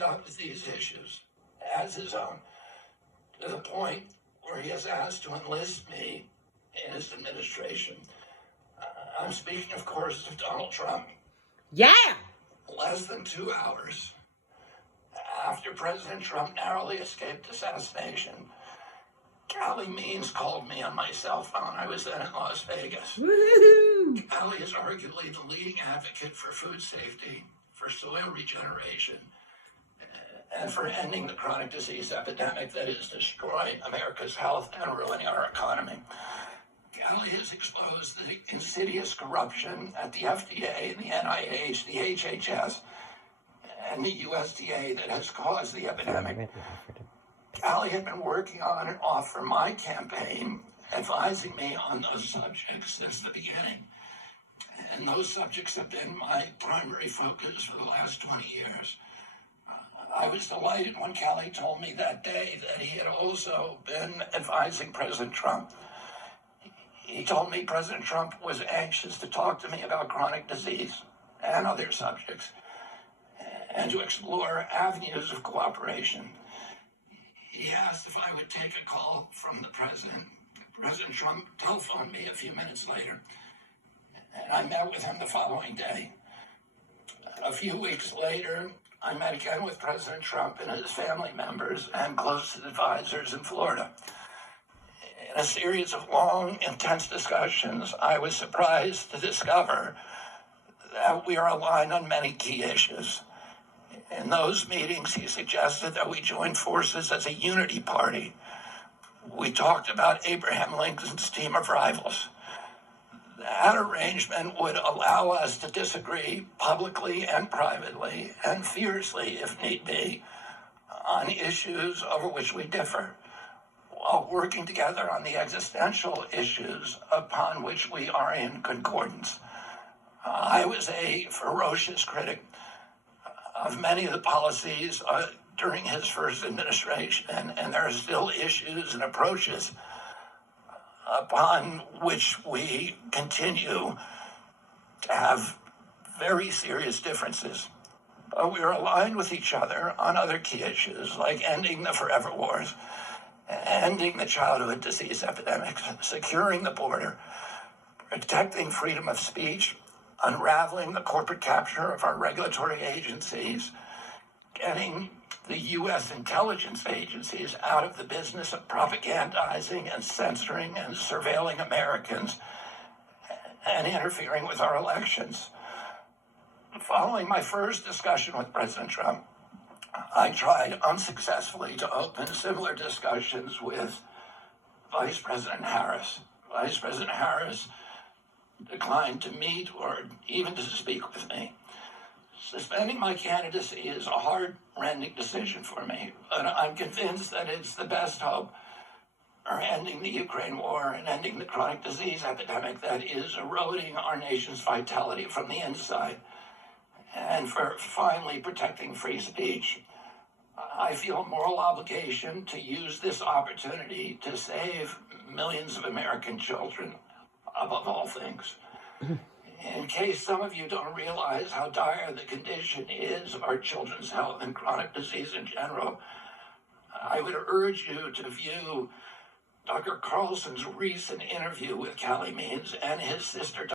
opened up with these issues as his own, to the point where he has asked to enlist me in his administration. I'm speaking, of course, of Donald Trump. Yeah! Less than 2 hours after President Trump narrowly escaped assassination, Callie Means called me on my cell phone. I was then in Las Vegas. Woo-hoo! Callie is arguably the leading advocate for food safety, for soil regeneration, and for ending the chronic disease epidemic that is destroying America's health and ruining our economy. Callie has exposed the insidious corruption at the FDA and the NIH, the HHS, and the USDA that has caused the epidemic. Callie had been working on and off for my campaign, advising me on those subjects since the beginning. And those subjects have been my primary focus for the last 20 years. I was delighted when Callie told me that day that he had also been advising President Trump. He told me President Trump was anxious to talk to me about chronic disease and other subjects, and to explore avenues of cooperation. He asked if I would take a call from the president. President Trump telephoned me a few minutes later, and I met with him the following day. A few weeks later, I met again with President Trump and his family members and closest advisors in Florida. In a series of long, intense discussions, I was surprised to discover that we are aligned on many key issues. In those meetings, he suggested that we join forces as a unity party. We talked about Abraham Lincoln's team of rivals. That arrangement would allow us to disagree publicly and privately, and fiercely if need be, on issues over which we differ, while working together on the existential issues upon which we are in concordance. I was a ferocious critic of many of the policies during his first administration, and there are still issues and approaches upon which we continue to have very serious differences. But we are aligned with each other on other key issues, like ending the forever wars, ending the childhood disease epidemics, securing the border, protecting freedom of speech, unraveling the corporate capture of our regulatory agencies, getting the U.S. intelligence agencies out of the business of propagandizing and censoring and surveilling Americans and interfering with our elections. Following my first discussion with President Trump, I tried unsuccessfully to open similar discussions with Vice President Harris. Vice President Harris declined to meet or even to speak with me. Suspending my candidacy is a heart-rending decision for me, but I'm convinced that it's the best hope for ending the Ukraine war and ending the chronic disease epidemic that is eroding our nation's vitality from the inside, and for finally protecting free speech. I feel a moral obligation to use this opportunity to save millions of American children, above all things. In case some of you don't realize how dire the condition is of our children's health and chronic disease in general, I would urge you to view Dr. Carlson's recent interview with Callie Means and his sister,